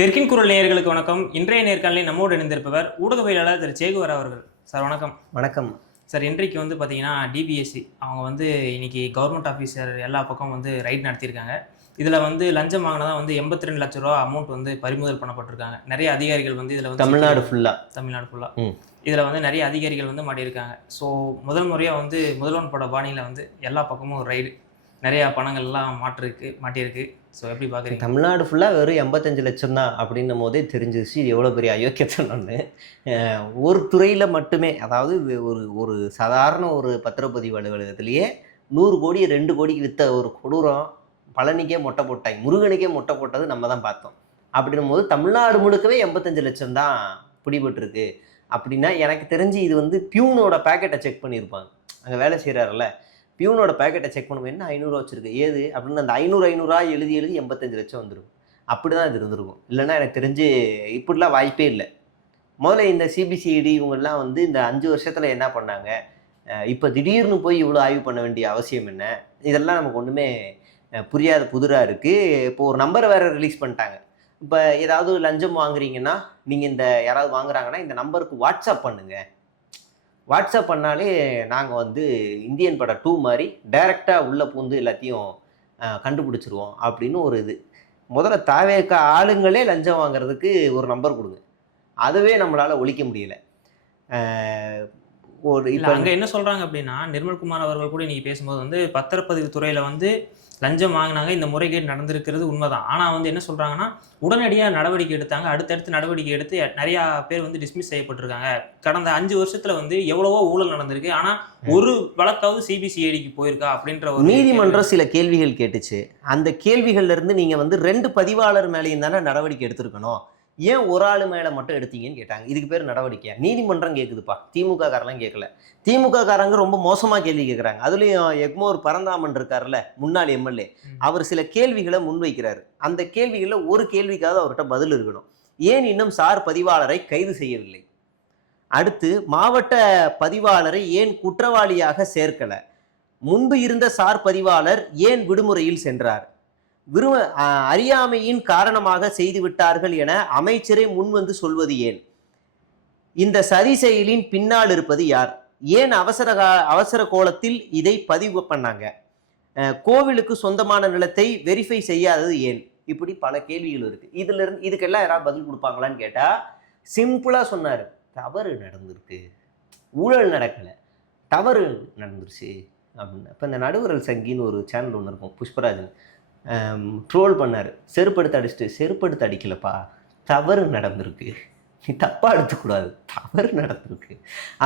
தெற்கின் குரல் நேயர்களுக்கு வணக்கம். இன்றைய நேர்காணலில் நம்மோடு இணைந்திருப்பவர் ஊடகவியலாளர் திரு சேகுவர் அவர்கள். சார் வணக்கம். வணக்கம் சார், இன்றைக்கு பார்த்தீங்கன்னா டிபிஎஸ்சி அவங்க இன்னைக்கு கவர்மெண்ட் ஆஃபீஸர் எல்லா பக்கம் ரைட் நடத்தியிருக்காங்க. இதில் லஞ்சம் வாங்கினதா 82 லட்ச ரூபா அமௌண்ட் பறிமுதல் பண்ணப்பட்டிருக்காங்க. நிறைய அதிகாரிகள் இதில் தமிழ்நாடு ஃபுல்லாக இதில் நிறைய அதிகாரிகள் மாட்டியிருக்காங்க. ஸோ முதல் முறையாக முதல்வன் பட பாணியில் எல்லா பக்கமும் ஒரு ரைடு, நிறையா பணங்கள்லாம் மாட்டியிருக்கு. ஸோ எப்படி பார்க்குறீங்க? தமிழ்நாடு ஃபுல்லாக வெறும் 85 லட்சம் தான் அப்படின்னும் போதே தெரிஞ்சிச்சு இது எவ்வளோ பெரிய அயோக்கியத்தனம்னு. ஒரு துறையில் மட்டுமே, அதாவது ஒரு சாதாரண ஒரு பத்திரப்பதிவு அலுவலகத்திலேயே 100 கோடி 2 கோடிக்கு விற்ற ஒரு கொடூரம் பழனிக்கே மொட்டை போட்டாங்க, முருகனுக்கே மொட்டை போட்டது நம்ம தான் பார்த்தோம். அப்படின்னும் போது தமிழ்நாடு முழுக்கவே 85 லட்சம் தான் பிடிபட்டுருக்கு. அப்படின்னா எனக்கு தெரிஞ்சு இது பியூனோட பேக்கெட்டை செக் பண்ணியிருப்பாங்க. அங்கே வேலை செய்கிறாருல்ல, பியூனோட பேக்கெட்டை செக் பண்ணுவோம், என்ன 500 வச்சுருக்கு ஏது அப்படின்னு அந்த 500 எழுதி 85 லட்சம் வந்துருக்கும். அப்படி தான் இது இருந்திருக்கும். இல்லைன்னா எனக்கு தெரிஞ்சு இப்படிலாம் வாய்ப்பே இல்லை. முதல்ல இந்த சிபிசிஐடி இவங்கெல்லாம் இந்த 5 வருஷத்தில் என்ன பண்ணாங்க, இப்போ திடீர்னு போய் இவ்வளோ ஆய்வு பண்ண வேண்டிய அவசியம் என்ன, இதெல்லாம் நமக்கு ஒன்றுமே புரியாத புதிராக இருக்குது. இப்போ ஒரு நம்பர் வேறு ரிலீஸ் பண்ணிட்டாங்க. இப்போ ஏதாவது லஞ்சம் வாங்குறீங்கன்னா நீங்கள் யாராவது வாங்குறாங்கன்னா இந்த நம்பருக்கு வாட்ஸ்அப் பண்ணுங்கள். வாட்ஸ்அப் பண்ணாலே நாங்கள் இந்தியன் பட 2 மாதிரி டைரெக்டாக உள்ளே பூந்து எல்லாத்தையும் கண்டுபிடிச்சிருவோம் அப்படின்னு ஒரு இது. முதல்ல தாவேக்க ஆளுங்களே லஞ்சம் வாங்குறதுக்கு ஒரு நம்பர் கொடுங்க. அதுவே நம்மளால் ஒழிக்க முடியலை. இப்போ அங்கே என்ன சொல்கிறாங்க அப்படின்னா, நிர்மல்குமார் அவர்கள் கூட இன்றைக்கி பேசும்போது பத்திரப்பதிவு துறையில் லஞ்சம் வாங்கினாங்க, இந்த முறைகேடு நடந்திருக்கிறது உண்மைதான். ஆனால் என்ன சொல்கிறாங்கன்னா, உடனடியாக நடவடிக்கை எடுத்தாங்க, அடுத்தடுத்து நடவடிக்கை எடுத்து நிறையா பேர் டிஸ்மிஸ் செய்யப்பட்டிருக்காங்க. கடந்த 5 வருஷத்தில் எவ்வளவோ ஊழல் நடந்திருக்கு, ஆனால் ஒரு வழக்காவது சிபிசிஐடிக்கு போயிருக்கா அப்படின்ற ஒரு நீதிமன்றம் சில கேள்விகள் கேட்டுச்சு. அந்த கேள்விகள்ல இருந்து நீங்கள் 2 பதிவாளர் மேலேயும் தானே நடவடிக்கை எடுத்திருக்கணும், ஏன் ஒரு ஆள் மேலே மட்டும் எடுத்தீங்கன்னு கேட்டாங்க. இதுக்கு பேர் நடவடிக்கை? நீதிமன்றம் கேட்குதுப்பா, திமுக காரெல்லாம் கேட்கல. திமுக காரங்க ரொம்ப மோசமாக கேள்வி கேட்குறாங்க. அதுலேயும் எக்மோர் பரந்தாமன் இருக்கார்ல, முன்னாள் எம்எல்ஏ, அவர் சில கேள்விகளை முன்வைக்கிறாரு. அந்த கேள்விகளில் ஒரு கேள்விக்காவது அவர்கிட்ட பதில் இருக்கணும். ஏன் இன்னும் சார் பதிவாளரை கைது செய்யவில்லை? அடுத்து, மாவட்ட பதிவாளரை ஏன் குற்றவாளியாக சேர்க்கலை? முன்பு இருந்த சார் பதிவாளர் ஏன் விடுமுறையில் சென்றார்? அறியாமையின் காரணமாக செய்து விட்டார்கள் என அமைச்சரே சொல்வது ஏன்? இந்த சதி செயலின் பின்னால் இருப்பது யார்? ஏன் அவசர கோலத்தில் இதை பதிவு பண்ணாங்க? கோவிலுக்கு சொந்தமான நிலத்தை வெரிஃபை செய்யாதது ஏன்? இப்படி பல கேள்விகள் இருக்கு. இதுக்கெல்லாம் யாராவது பதில் கொடுப்பாங்களான்னு கேட்டா சிம்பிளா சொன்னாரு, தவறு நடந்திருக்கு, ஊழல் நடக்கலை, தவறு நடந்துருச்சு அப்படின்னு. இப்போ இந்த நடுவரல் சங்கின்னு ஒரு சேனல் ஒன்று இருக்கும், புஷ்பராஜன் ட்ரோல் பண்ணார். செருப்படுத்து அடிச்சுட்டு, செருப்படுத்து அடிக்கலப்பா, தவறு நடந்திருக்கு, நீ தப்பாக எடுத்துக்கூடாது, தவறு நடந்திருக்கு.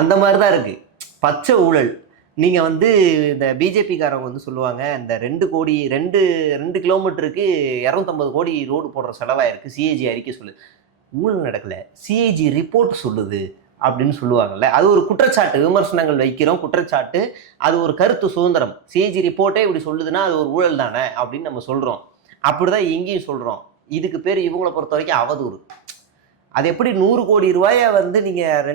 அந்த மாதிரி தான் இருக்குது பச்சை ஊழல். நீங்கள் இந்த பிஜேபிக்காரங்க சொல்லுவாங்க, இந்த 2 கோடி 2 கிலோமீட்டருக்கு 250 கோடி ரோடு போடுற செலவாயிருக்கு, சிஏஜி அறிக்கை சொல்லுது. ஊழல் நடக்கலை, சிஏஜி ரிப்போர்ட் சொல்லுது அப்படின்னு சொல்லுவாங்கல்ல. அது ஒரு குற்றச்சாட்டு, விமர்சனங்கள் வைக்கிறோம், குற்றச்சாட்டு, அது ஒரு கருத்து சுதந்திரம். சிஏஜி ரிப்போர்ட்டே இப்படி சொல்லுதுன்னா அது ஒரு ஊழல் தானே அப்படின்னு நம்ம சொல்கிறோம். அப்படிதான் இங்கேயும் சொல்கிறோம். இதுக்கு பேர் இவங்களை பொறுத்த வரைக்கும் அவதூறு. அது எப்படி 100 கோடி ரூபாயை நீங்கள்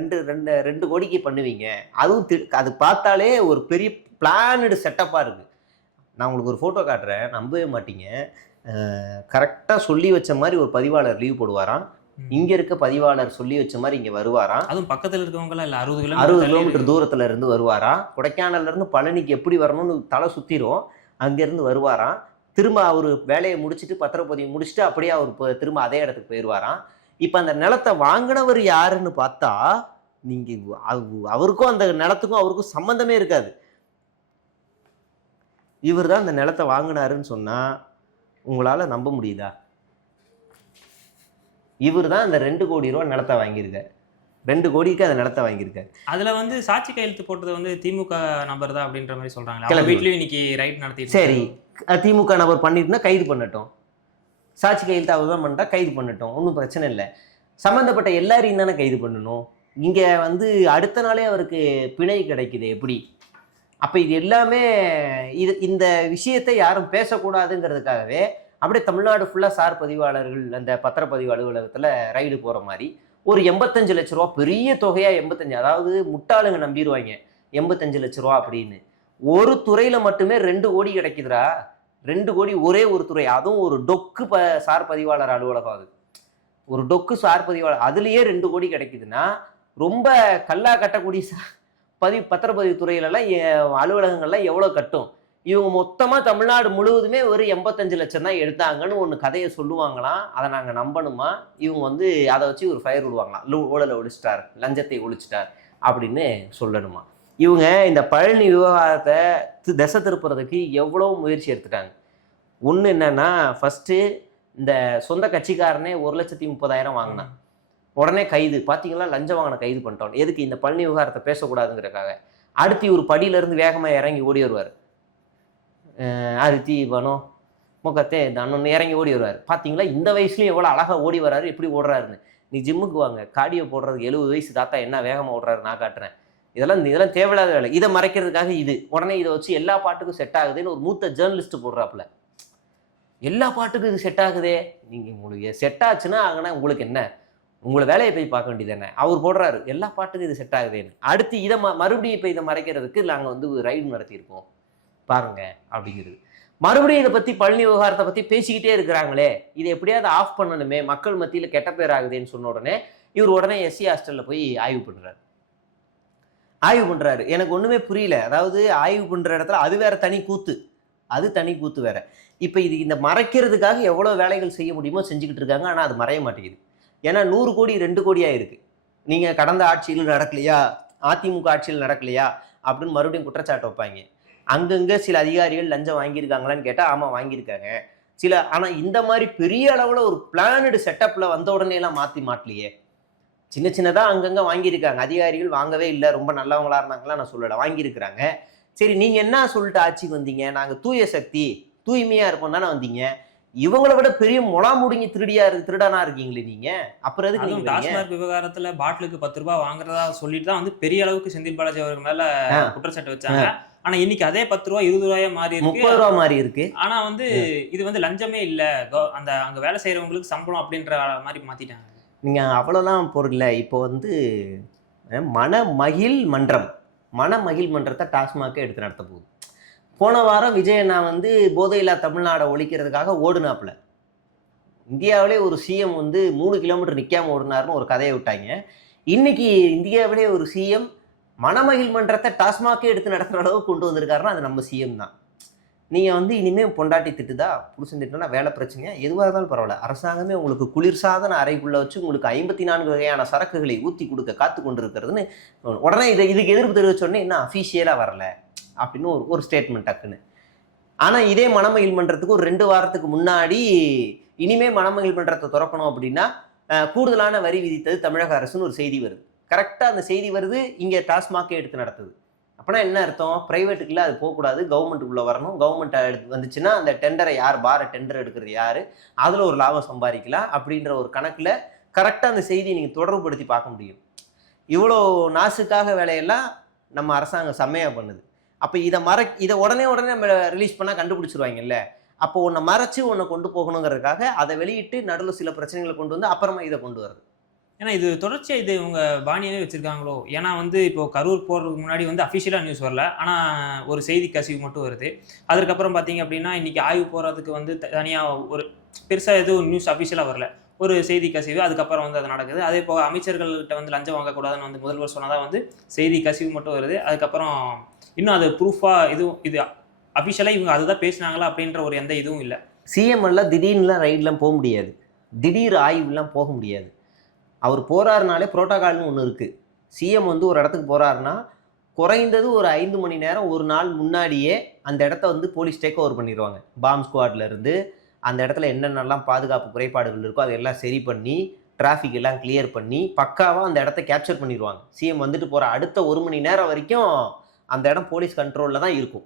2 கோடிக்கு பண்ணுவீங்க? அதுவும் அது பார்த்தாலே ஒரு பெரிய பிளானடு செட்டப்பாக இருக்குது. நான் உங்களுக்கு ஒரு ஃபோட்டோ காட்டுறேன், நம்பவே மாட்டீங்க. கரெக்டாக சொல்லி வச்ச மாதிரி ஒரு பதிவாளர் லீவ் போடுவாராம், இங்க இருக்க பதிவாளர் சொல்லி வச்ச மாதிரி இங்க வருவாராம். அதுவும் பக்கத்துல இருக்கவங்களா இல்ல, 60 கிலோமீட்டர் தூரத்துல இருந்து வருவாராம். கொடைக்கானல்ல இருந்து பழனிக்கு எப்படி வரணும்னு தலை சுத்திரும், அங்க இருந்து வருவாராம். திரும்ப அவர் வேலையை முடிச்சுட்டு பத்திரப்பதிவு முடிச்சுட்டு அப்படியே அவர் திரும்ப அதே இடத்துக்கு போயிடுவாராம். இப்ப அந்த நிலத்தை வாங்கினவர் யாருன்னு பார்த்தா, நீங்க அவருக்கும் அந்த நிலத்துக்கும் அவருக்கும் சம்பந்தமே இருக்காது. இவர் தான் அந்த நிலத்தை வாங்கினாருன்னு சொன்னா உங்களால நம்ப முடியுதா? இவர் தான் அந்த 2 கோடி ரூபா நிலத்தை வாங்கியிருக்காரு. 2 கோடிக்கு அந்த நிலத்தை வாங்கியிருக்காரு. அதுல சாட்சி கையெழுத்து போட்டது திமுக நபர் தான் அப்படின்ற மாதிரி சொல்றாங்க. வீட்லயும் இன்னைக்கு ரைட் நடத்தி. சரி, திமுக நபர் பண்ணிட்டுனா கைது பண்ணட்டும், சாட்சி கையெழுத்து அவர் தான் பண்ணிட்டா கைது பண்ணட்டும், ஒன்றும் பிரச்சனை இல்லை. சம்மந்தப்பட்ட எல்லாரையும் தானே கைது பண்ணணும். இங்கே அடுத்த நாளே அவருக்கு பிணை கிடைக்குது எப்படி? அப்போ இது எல்லாமே இந்த விஷயத்தை யாரும் பேசக்கூடாதுங்கிறதுக்காகவே அப்படியே தமிழ்நாடு ஃபுல்லாக சார் பதிவாளர்கள் அந்த பத்திரப்பதிவு அலுவலகத்தில் ரைடு போகிற மாதிரி ஒரு 85 லட்ச ரூபா, பெரிய தொகையாக 85, அதாவது முட்டாளுங்க நம்பிடுவாங்க 85 லட்ச ரூபா அப்படின்னு. ஒரு துறையில் மட்டுமே 2 கோடி கிடைக்குதுரா. 2 கோடி ஒரே ஒரு துறை, அதுவும் ஒரு டொக்கு சார் பதிவாளர் அலுவலகம். அது ஒரு டொக்கு சார் பதிவாளர் அதுலயே 2 கோடி கிடைக்குதுன்னா ரொம்ப கல்லா கட்டக்கூடிய பத்திரப்பதிவு துறையிலலாம் அலுவலகங்கள்லாம் எவ்வளவு கட்டும்? இவங்க மொத்தமா தமிழ்நாடு முழுவதுமே ஒரு 85 லட்சம் தான் எடுத்தாங்கன்னு ஒன்று கதையை சொல்லுவாங்களாம். அதை நாங்க நம்பணுமா? இவங்க வந்து அதை வச்சு ஒரு ஃபயர் விடுவாங்களாம், ஊழலை ஒழிச்சிட்டார், லஞ்சத்தை ஒழிச்சிட்டார் அப்படின்னு சொல்லணுமா? இவங்க இந்த பழனி விவகாரத்தை திசை திருப்புறதுக்கு எவ்வளோ முயற்சி எடுத்துட்டாங்க. ஒன்று என்னன்னா, ஃபர்ஸ்ட் இந்த சொந்த கட்சிக்காரனே 1,30,000 வாங்கினான், உடனே கைது. பார்த்தீங்களா, லஞ்சம் வாங்கின கைது பண்ணிட்டோம். எதுக்கு? இந்த பழனி விவகாரத்தை பேசக்கூடாதுங்கிறக்காக. அடுத்து இவர் படியிலேருந்து வேகமாக இறங்கி ஓடி வருவார். அரித்தி வனோ முகத்தே தன்னு இறங்கி ஓடி வருவார். பார்த்தீங்களா, இந்த வயசுலையும் எவ்வளோ அழகாக ஓடி வர்றாரு, எப்படி ஓடுறாருன்னு. நீ ஜிம்முக்கு வாங்க, கார்டியோ போடுறதுக்கு 70 வயசு தாத்தா என்ன வேகமாக ஓடுறாரு நான் காட்டுறேன். இதெல்லாம் தேவையில்லாத வேலை. இதை மறைக்கிறதுக்காக இது. உடனே இதை வச்சு எல்லா பாட்டுக்கும் செட் ஆகுதுன்னு ஒரு மூத்த ஜேர்னலிஸ்ட் போடுறாப்புல. எல்லா பாட்டுக்கும் இது செட் ஆகுதே, நீங்கள் உங்களுக்கு செட் ஆச்சுன்னா ஆகுனா உங்களுக்கு என்ன, உங்களை வேலையை போய் பார்க்க வேண்டியது என்ன? அவர் போடுறாரு எல்லா பாட்டுக்கும் இது செட் ஆகுதேன்னு. அடுத்து இதை மறுபடியும் இப்போ இதை மறைக்கிறதுக்கு நாங்கள் வந்து ரைடு நடத்தியிருக்கோம் பாருங்க அப்படிங்கிறது. மறுபடியும் இதை பற்றி பழனி விவகாரத்தை பற்றி பேசிக்கிட்டே இருக்கிறாங்களே, இதை எப்படியாவது ஆஃப் பண்ணணுமே, மக்கள் மத்தியில் கெட்ட பேர் ஆகுதுன்னு சொன்ன உடனே இவர் உடனே எஸ்சி ஹாஸ்டலில் போய் ஆய்வு பண்ணுறாரு. எனக்கு ஒன்றுமே புரியல. அதாவது ஆய்வு பண்ணுற இடத்துல அது வேற தனி கூத்து, அது தனி கூத்து வேற. இப்போ இது இந்த மறைக்கிறதுக்காக எவ்வளோ வேலைகள் செய்ய முடியுமோ செஞ்சுக்கிட்டு இருக்காங்க. ஆனால் அது மறைய மாட்டேங்குது. ஏன்னா 100 கோடி 2 கோடியாக இருக்குது. நீங்கள் கடந்த ஆட்சியில் நடக்கலையா, அதிமுக ஆட்சியில் நடக்கலையா அப்படின்னு மறுபடியும் குற்றச்சாட்டு வைப்பாங்க. அங்கங்கே சில அதிகாரிகள் லஞ்சம் வாங்கியிருக்காங்களான்னு கேட்டால் ஆமாம் வாங்கியிருக்காங்க சில. ஆனால் இந்த மாதிரி பெரிய அளவில் ஒரு பிளானடு செட்டப்பில் வந்த உடனேலாம் மாட்டலையே. சின்ன சின்னதாக அங்கங்கே வாங்கியிருக்காங்க. அதிகாரிகள் வாங்கவே இல்லை, ரொம்ப நல்லவங்களா இருந்தாங்களா நான் சொல்லலை, வாங்கியிருக்கிறாங்க. சரி, நீங்கள் என்ன சொல்லிட்டு ஆட்சிக்கு வந்தீங்க? நாங்கள் தூய சக்தி, தூய்மையாக இருப்போம் தானே வந்தீங்க. இவங்களை விட பெரிய முளா முடுங்கி திருடானா இருக்கீங்களே நீங்க. அப்புறம் எதுக்கு டாஸ்மாக் விவகாரத்துல பாட்டிலுக்கு 10 ரூபாய் வாங்குறதா சொல்லிட்டு தான் வந்து பெரிய அளவுக்கு செந்தில் பாலாஜி அவர்கள் மேல குற்றச்சாட்டு வச்சாங்க. ஆனா இன்னைக்கு அதே 10 ரூபாய் 20 ரூபாயா மாறி இருக்கு, 30 ரூபாய் மாறி இருக்கு. ஆனா வந்து இது வந்து லஞ்சமே இல்ல, அந்த அங்க வேலை செய்யறவங்களுக்கு சம்பளம் அப்படின்ற மாதிரி மாத்திட்டாங்க. நீங்க அவ்வளவுதான் பொருள். இப்போ வந்து மனமகிழ் மன்றத்தை டாஸ்மாகே எடுத்து நடத்த போகுது. போன வாரம் விஜய் அண்ணா வந்து போதையில்லா தமிழ்நாடை ஒழிக்கிறதுக்காக ஓடுனாப்புல. இந்தியாவிலே ஒரு சிஎம் வந்து 3 கிலோமீட்டர் நிற்காம ஓடுனாருன்னு ஒரு கதையை விட்டாங்க. இன்னைக்கு இந்தியாவிலே ஒரு சிஎம் மனமகிழ் மன்றத்தை டாஸ்மாகே எடுத்து நடத்துகிற அளவுக்கு கொண்டு வந்திருக்காருன்னா அது நம்ம சிஎம் தான். நீங்கள் வந்து இனிமேல் பொண்டாட்டி திட்டுதா, புருஷன் திட்டுனா வேலை பிரச்சனையா, எதுவாக இருந்தாலும் பரவாயில்ல, அரசாங்கமே உங்களுக்கு குளிர்சாதன அறைக்குள்ளே வச்சு உங்களுக்கு 54 வகையான சரக்குகளை ஊற்றி கொடுக்க காத்து கொண்டு இருக்கிறதுன்னு உடனே இதுக்கு எதிர்ப்பு தெரிவிச்சோடனே இன்னும் அஃபீஷியலாக வரல அப்படின்னு ஒரு ஸ்டேட்மெண்ட் டக்குன்னு. ஆனால் இதே மனமகிழ் மன்றத்துக்கு ஒரு 2 வாரத்துக்கு முன்னாடி இனிமேல் மனமகிழ் மன்றத்தை திறக்கணும் அப்படின்னா கூடுதலான வரி விதித்தது தமிழக அரசுன்னு ஒரு செய்தி வருது. கரெக்டாக அந்த செய்தி வருது, இங்கே டாஸ்மாகே எடுத்து நடத்துது. அப்படின்னா என்ன அர்த்தம்? ப்ரைவேட்டுக்குள்ள அது போகக்கூடாது, கவர்மெண்ட்டுக்குள்ளே வரணும். கவர்மெண்ட் வந்துச்சுன்னா அந்த டெண்டரை யார், டெண்டர் எடுக்கிறது யார், அதில் ஒரு லாபம் சம்பாதிக்கலாம் அப்படின்ற ஒரு கணக்கில் கரெக்டாக அந்த செய்தியை நீங்கள் தொடர்புபடுத்தி பார்க்க முடியும். இவ்வளோ நாசுக்காக வேலையெல்லாம் நம்ம அரசாங்கம் செம்மையாக பண்ணுது. அப்போ இதை உடனே நம்ம ரிலீஸ் பண்ணால் கண்டுபிடிச்சிருவாங்கல்ல. அப்போ உன்னை மறைச்சு உன்னை கொண்டு போகணுங்கிறதுக்காக அதை வெளியிட்டு நடுவில் சில பிரச்சனைகளை கொண்டு வந்து அப்புறமா இதை கொண்டு வருது. ஏன்னா இது தொடர்ச்சியாக இது இவங்க பாணியாவே வச்சுருக்காங்களோ. ஏன்னா வந்து இப்போ கரூர் போகிறதுக்கு முன்னாடி வந்து அஃபிஷியலாக நியூஸ் வரல, ஆனால் ஒரு செய்தி கசிவு மட்டும் வருது. அதுக்கப்புறம் பார்த்தீங்க அப்படின்னா இன்றைக்கி ஆய்வு போகிறதுக்கு வந்து தனியாக ஒரு பெருசாக எதுவும் நியூஸ் அஃபிஷியலாக வரல, ஒரு செய்தி கசிவு. அதுக்கப்புறம் வந்து அது நடக்குது. அதே போக அமைச்சர்கள்கிட்ட வந்து லஞ்சம் வாங்கக்கூடாதுன்னு வந்து முதல்வர் சொன்னதாக வந்து செய்தி கசிவு மட்டும் வருது. அதுக்கப்புறம் இன்னும் அது ப்ரூஃபாக இது அஃபிஷியலாக இவங்க அதுதான் பேசினாங்களா அப்படின்ற ஒரு எந்த இதுவும் இல்லை. சிஎம் எல்லாம் திடீர்னுலாம் ரைட்லாம் போக முடியாது, திடீர் ஆய்வுலாம் போக முடியாது. அவர் போகிறாருனாலே ப்ரோட்டோகால்னு ஒன்று இருக்குது. சிஎம் வந்து ஒரு இடத்துக்கு போகிறாருன்னா குறைந்தது ஒரு 5 மணி நேரம் ஒரு நாள் முன்னாடியே அந்த இடத்த வந்து போலீஸ் டேக் ஓவர் பண்ணிடுவாங்க. பாம் ஸ்குவாட்லேருந்து அந்த இடத்துல என்னென்னலாம் பாதுகாப்பு குறைபாடுகள் இருக்கோ அதெல்லாம் சரி பண்ணி டிராஃபிக் எல்லாம் கிளியர் பண்ணி பக்காவாக அந்த இடத்த கேப்சர் பண்ணிடுவாங்க. சிஎம் வந்துட்டு போகிற அடுத்த 1 மணி நேரம் வரைக்கும் அந்த இடம் போலீஸ் கண்ட்ரோலில் தான் இருக்கும்.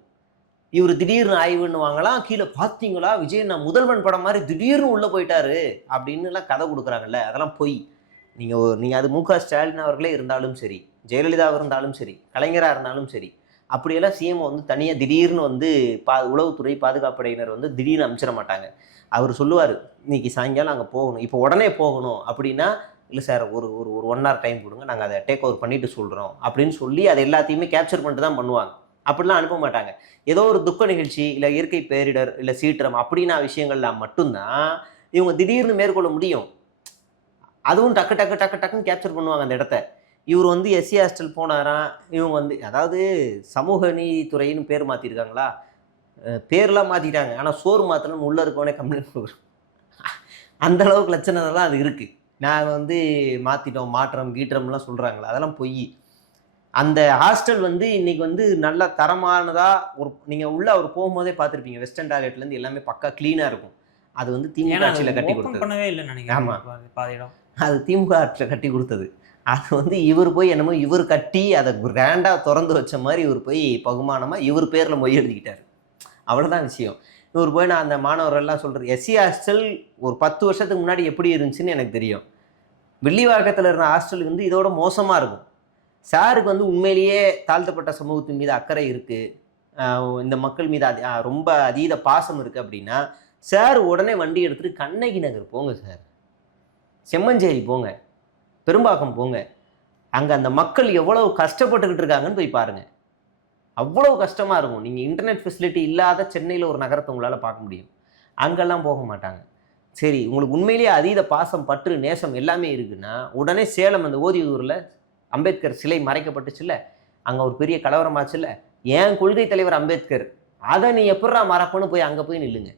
இவர் திடீர்னு ஆய்வுன்னு வாங்கலாம், கீழே பார்த்தீங்களா விஜய் நான் முதல்வன் படம் மாதிரி திடீர்னு உள்ளே போயிட்டாரு அப்படின்னுலாம் கதை கொடுக்குறாங்கல்ல, அதெல்லாம் பொய். நீங்கள் அது மு.க. ஸ்டாலின் அவர்களே இருந்தாலும் சரி, ஜெயலலிதாவாக இருந்தாலும் சரி, கலைஞராக இருந்தாலும் சரி, அப்படியெல்லாம் சிஎம் வந்து தனியாக திடீர்னு வந்து உளவுத்துறை பாதுகாப்படையினர் வந்து திடீர்னு அனுப்பிச்சிட மாட்டாங்க. அவர் சொல்லுவார் இன்னைக்கு சாயங்காலம் அங்கே போகணும், இப்போ உடனே போகணும் அப்படின்னா இல்லை சார் ஒரு 1 hour டைம் கொடுங்க, நாங்கள் அதை டேக் ஓவர் பண்ணிட்டு சொல்கிறோம் அப்படின்னு சொல்லி அதை எல்லாத்தையுமே கேப்சர் பண்ணிட்டு தான் பண்ணுவாங்க. அப்படிலாம் அனுப்ப மாட்டாங்க. ஏதோ ஒரு துக்க நிகழ்ச்சி இல்லை இயற்கை பேரிடர் இல்லை சீற்றம் அப்படின்னா விஷயங்கள்லாம் மட்டும்தான் இவங்க திடீர்னு மேற்கொள்ள முடியும். அதுவும் டக்கு டக்கு டக்கு டக்குன்னு கேப்சர் பண்ணுவாங்க அந்த இடத்த. இவர் வந்து எஸ்சி ஹாஸ்டல் போனாராம். இவங்க வந்து அதாவது சமூக நீதித்துறைன்னு பேர் மாற்றிருக்காங்களா, பேர்லாம் மாற்றிட்டாங்க. ஆனால் சோறு மாற்றணும்னு உள்ளே இருக்கவனே கம்ப்ளைண்ட் கொடுக்குறோம். அந்த அளவுக்கு லட்சணம்லாம் அது இருக்குது. நாங்கள் வந்து மாற்றிட்டோம் மாற்றம் கீற்றம்லாம் சொல்கிறாங்களா, அதெல்லாம் பொய். அந்த ஹாஸ்டல் வந்து இன்னைக்கு வந்து நல்ல தரமானதா ஒரு நீங்கள் உள்ளே அவர் போகும்போதே பார்த்துருப்பீங்க. வெஸ்டர்ன் டாய்லெட்லேருந்து எல்லாமே பக்கா க்ளீனாக இருக்கும். அது வந்து திமுக ஆட்சியில் கட்டி கொடுத்தது. பண்ணவே இல்லை நினைக்கிறேன். ஆமாம், பாதி இடம் அது திமுக ஆட்சியில் கட்டி கொடுத்தது. அது வந்து இவர் போய் என்னமோ இவர் கட்டி அதை கிராண்டாக திறந்து வச்ச மாதிரி இவர் போய் பகுமானமாக இவர் பேரில் மொய் எழுதிக்கிட்டார். அவ்வளோதான் விஷயம். இவர் போய் நான் அந்த மாணவர்கள்லாம் சொல்கிறது, எஸ்சி ஹாஸ்டல் ஒரு 10 வருஷத்துக்கு முன்னாடி எப்படி இருந்துச்சுன்னு எனக்கு தெரியும். வில்லிவாக்கத்தில் இருந்த ஹாஸ்டல் வந்து இதோட மோசமாக இருக்கும். சாருக்கு வந்து உண்மையிலேயே தாழ்த்தப்பட்ட சமூகத்தின் மீது அக்கறை இருக்குது, இந்த மக்கள் மீது ரொம்ப அதீத பாசம் இருக்குது அப்படின்னா சார் உடனே வண்டி எடுத்துகிட்டு கண்ணகி நகர் போங்க சார், செம்மஞ்சேரி போங்க, பெரும்பாக்கம் போங்க. அங்கே அந்த மக்கள் எவ்வளவு கஷ்டப்பட்டுக்கிட்டு இருக்காங்கன்னு போய் பாருங்கள். அவ்வளோ கஷ்டமாக இருக்கும். நீங்கள் இன்டர்நெட் ஃபெசிலிட்டி இல்லாத சென்னையில் ஒரு நகரத்தை உங்களால் பார்க்க முடியும். அங்கெல்லாம் போக மாட்டாங்க. சரி, உங்களுக்கு உண்மையிலேயே அதீத பாசம் பற்று நேசம் எல்லாமே இருக்குன்னா உடனே சேலம் அந்த ஓதியூரில் அம்பேத்கர் சிலை மறைக்கப்பட்டுச்சுல்ல, அங்கே ஒரு பெரிய கலவரமாச்சுல்ல, ஏன் கொள்கை தலைவர் அம்பேத்கர், அதை நீ எப்படா மறப்பன்னு போய் அங்கே போய் நில்லுங்க.